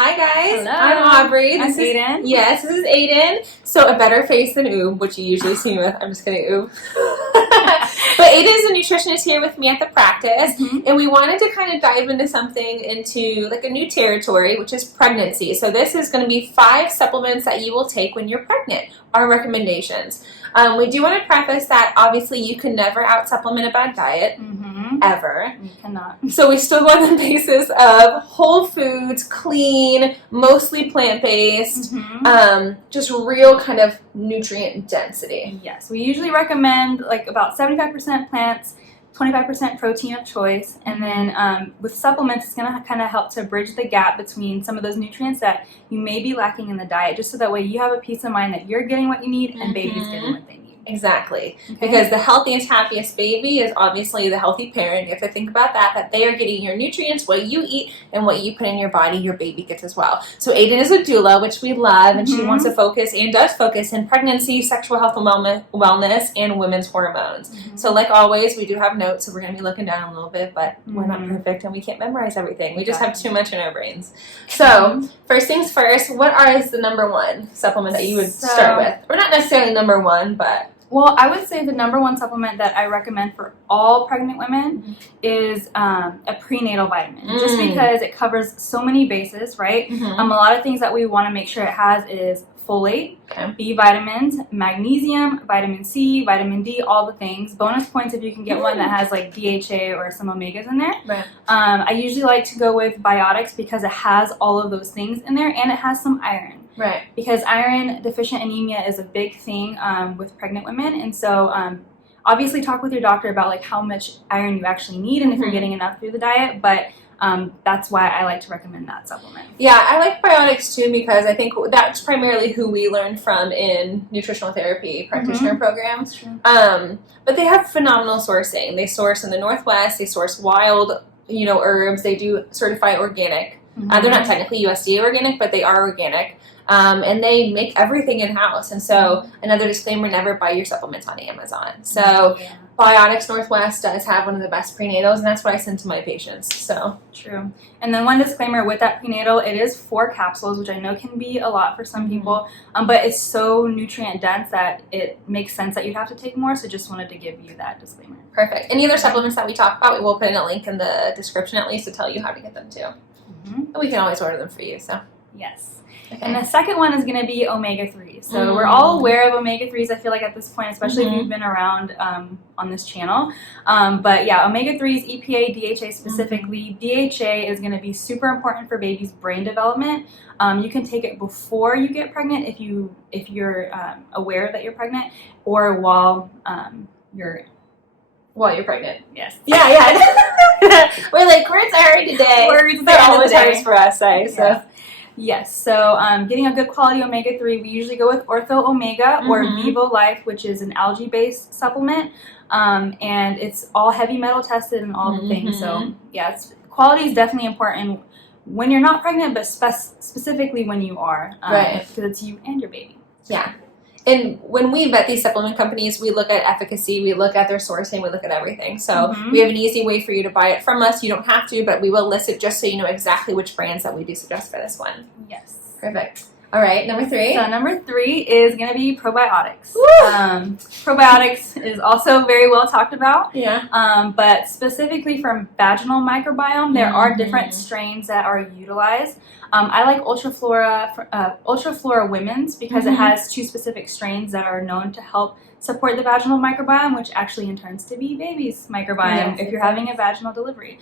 Hi guys, Hello. I'm Aubree. I'm Aden. Yes, this is Aden. So a better face than Oob, which you usually see me with. I'm just kidding, Oob. But Aden is a nutritionist here with me at the practice, and we wanted to kind of dive into something into like a new territory, which is pregnancy. So this is going to be 5 supplements that you will take when you're pregnant, our recommendations. We do want to preface that obviously you can never out-supplement a bad diet. Ever. You cannot. So we still go on the basis of whole foods, clean, mostly plant-based, just real kind of nutrient density. Yes, we usually recommend like about 75% plants, 25% protein of choice, and then with supplements, it's going to kind of help to bridge the gap between some of those nutrients that you may be lacking in the diet, just so that way you have a peace of mind that you're getting what you need and baby's getting what they need. Exactly. Okay. Because the healthiest, happiest baby is obviously the healthy parent. You have to think about that they are getting your nutrients, what you eat, and what you put in your body, your baby gets as well. So Aden is a doula, which we love, and she wants to focus and does focus in pregnancy, sexual health and wellness, and women's hormones. So like always, we do have notes, so we're going to be looking down a little bit, but we're not perfect and we can't memorize everything. We just have too much in our brains. So first things first, what is the number 1 supplement that you would start with? Or not necessarily number 1, but... Well, I would say the number 1 supplement that I recommend for all pregnant women is a prenatal vitamin, just because it covers so many bases, right? A lot of things that we want to make sure it has is folate, B vitamins, magnesium, vitamin C, vitamin D, all the things. Bonus points if you can get one that has like DHA or some omegas in there. Right. I usually like to go with Probiotics because it has all of those things in there and it has some iron. Right. Because iron deficient anemia is a big thing with pregnant women, and so obviously talk with your doctor about like how much iron you actually need and if you're getting enough through the diet, but that's why I like to recommend that supplement. Yeah, I like Probiotics too because I think that's primarily who we learned from in nutritional therapy practitioner programs. But they have phenomenal sourcing. They source in the Northwest, they source wild, herbs, they do certify organic. They're not technically USDA organic, but they are organic. And they make everything in-house. And so, another disclaimer, never buy your supplements on Amazon. So, Probiotics Northwest does have one of the best prenatals, and that's what I send to my patients. So true. And then one disclaimer with that prenatal, it is 4 capsules, which I know can be a lot for some people, but it's so nutrient dense that it makes sense that you'd have to take more, so just wanted to give you that disclaimer. Perfect. Any other supplements that we talk about, we will put in a link in the description at least to tell you how to get them too. And we can always order them for you, so. Yes. Okay. And the second one is going to be omega-3s. So we're all aware of omega-3s, I feel like, at this point, especially if you've been around on this channel. But yeah, omega-3s, EPA, DHA specifically. DHA is going to be super important for baby's brain development. You can take it before you get pregnant if you're aware that you're pregnant, or while you're pregnant. Yes. Yeah. We're like, words are hard today. Words are all the day. times for us, so. Yes, so getting a good quality omega-3, we usually go with Ortho Omega or Vivo Life, which is an algae-based supplement, and it's all heavy metal tested and all the things. So yeah, quality is definitely important when you're not pregnant, but specifically when you are, because it's you and your baby. Yeah. And when we vet these supplement companies, we look at efficacy, we look at their sourcing, we look at everything. So we have an easy way for you to buy it from us. You don't have to, but we will list it just so you know exactly which brands that we do suggest for this one. Yes. Perfect. All right, number 3. So number 3 is going to be probiotics. Probiotics is also very well talked about. Yeah. But specifically from vaginal microbiome, there are different strains that are utilized. I like Ultraflora Women's because it has 2 specific strains that are known to help support the vaginal microbiome, which actually in turns to be baby's microbiome if you're having a vaginal delivery.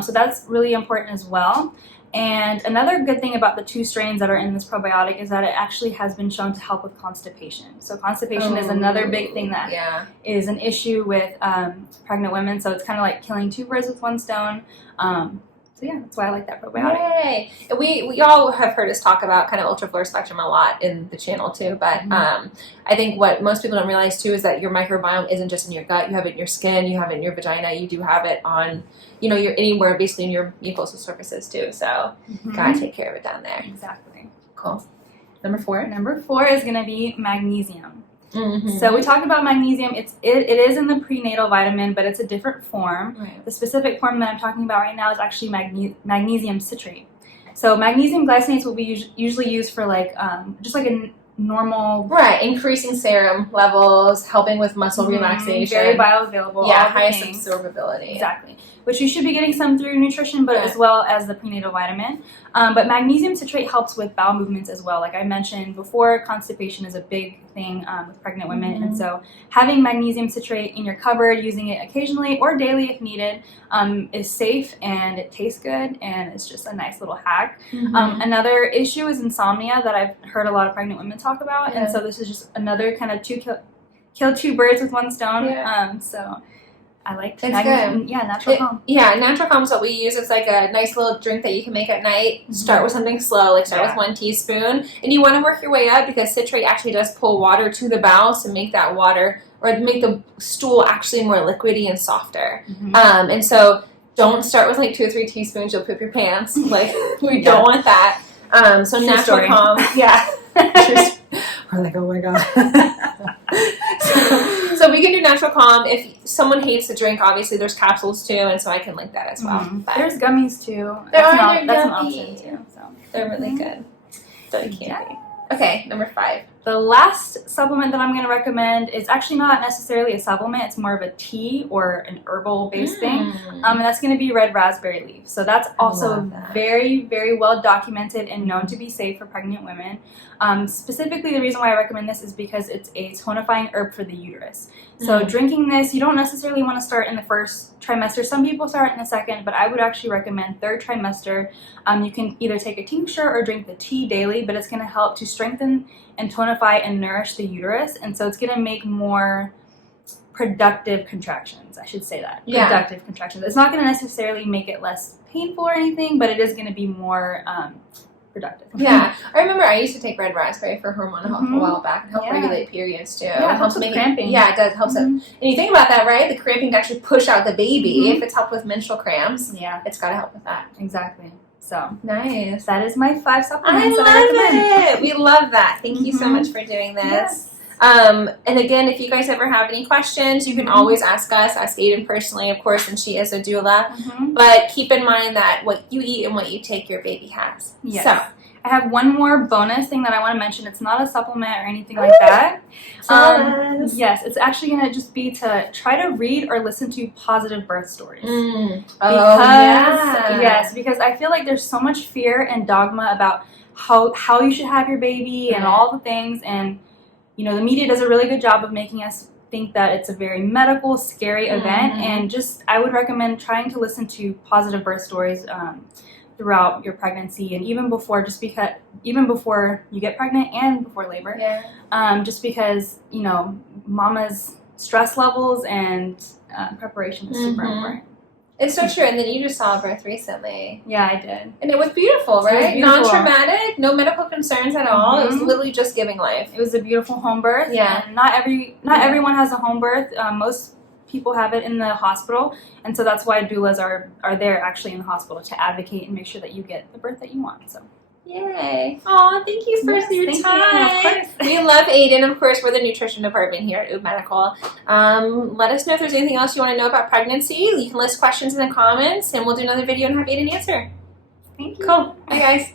So that's really important as well. And another good thing about the 2 strains that are in this probiotic is that it actually has been shown to help with constipation. So constipation is another big thing that is an issue with pregnant women. So it's kind of like killing 2 birds with 1 stone. So yeah, that's why I like that probiotic. Yay! We all have heard us talk about kind of Ultraflora Spectrum a lot in the channel too, but I think what most people don't realize too is that your microbiome isn't just in your gut. You have it in your skin, you have it in your vagina, you do have it on, your anywhere basically in your mucosal surfaces too. So gotta take care of it down there. Exactly. Cool. Number 4? Number 4 is going to be magnesium. So we talked about magnesium. It is in the prenatal vitamin, but it's a different form. The specific form that I'm talking about right now is actually magnesium citrate. So magnesium glycinates will be usually used for like just like a normal, right, increasing serum levels, helping with muscle relaxation, very bioavailable, yeah, highest absorbability, exactly. Which you should be getting some through nutrition, but as well as the prenatal vitamin. But magnesium citrate helps with bowel movements as well. Like I mentioned before, constipation is a big thing with pregnant women, and so having magnesium citrate in your cupboard, using it occasionally or daily if needed, is safe and it tastes good, and it's just a nice little hack. Another issue is insomnia that I've heard a lot of pregnant women talk about, and so this is just another kind of kill two birds with one stone. So I like it's good. Yeah, natural calm. Yeah, natural calm is what we use. It's like a nice little drink that you can make at night. Start with something slow, like start with 1 teaspoon. And you want to work your way up because citrate actually does pull water to the bowels to make that water, or make the stool actually more liquidy and softer. And so don't start with like 2 or 3 teaspoons. You'll poop your pants. Like, we don't want that. So True natural story. calm. Yeah. We're like, oh my God. So we can do natural calm. If someone hates the drink, obviously there's capsules too, and so I can link that as well. But there's gummies too. That's an option too. So they're really good. So it can't be. Okay, number 5. The last supplement that I'm going to recommend is actually not necessarily a supplement. It's more of a tea or an herbal-based thing, and that's going to be red raspberry leaf. So that's also very, very well documented and known to be safe for pregnant women. Specifically, the reason why I recommend this is because it's a tonifying herb for the uterus. So drinking this, you don't necessarily want to start in the first trimester. Some people start in the second, but I would actually recommend third trimester. You can either take a tincture or drink the tea daily, but it's going to help to strengthen and tonify and nourish the uterus, and so it's going to make more productive contractions. I should say that. Productive contractions. It's not going to necessarily make it less painful or anything, but it is going to be more productive. Yeah, I remember I used to take red raspberry for hormonal health a while back and help regulate periods too. Yeah, it helps with cramping. Yeah, it does. Helps it. And you think about that, right? The cramping to actually push out the baby. If it's helped with menstrual cramps, it's got to help with that. Exactly. So nice. That is my 5 supplements that I recommend. love it. We love that. Thank you so much for doing this. And again, if you guys ever have any questions, you can always ask us. Ask Aden personally, of course, and she is a doula. But keep in mind that what you eat and what you take, your baby has. Yes. So I have one more bonus thing that I want to mention. It's not a supplement or anything like that. Yes, it's actually going to just be to try to read or listen to positive birth stories. Because I feel like there's so much fear and dogma about how you should have your baby and all the things. And, you know, the media does a really good job of making us think that it's a very medical, scary event. And just, I would recommend trying to listen to positive birth stories throughout your pregnancy, and even before you get pregnant and before labor. Just because, you know, mama's stress levels and preparation is super important. It's so true. And then you just saw a birth recently. Yeah, I did. And it was beautiful, right? Non-traumatic, no medical concerns at all. It was literally just giving life. It was a beautiful home birth. And not everyone has a home birth. Most people have it in the hospital, and so that's why doulas are there actually in the hospital to advocate and make sure that you get the birth that you want. So yay. Aw, thank you for your time. You, we love Aden. Of course, we're the nutrition department here at Aubree Medical. Let us know if there's anything else you want to know about pregnancy. You can list questions in the comments, and we'll do another video and have Aden answer. Thank you. Cool. Bye, guys.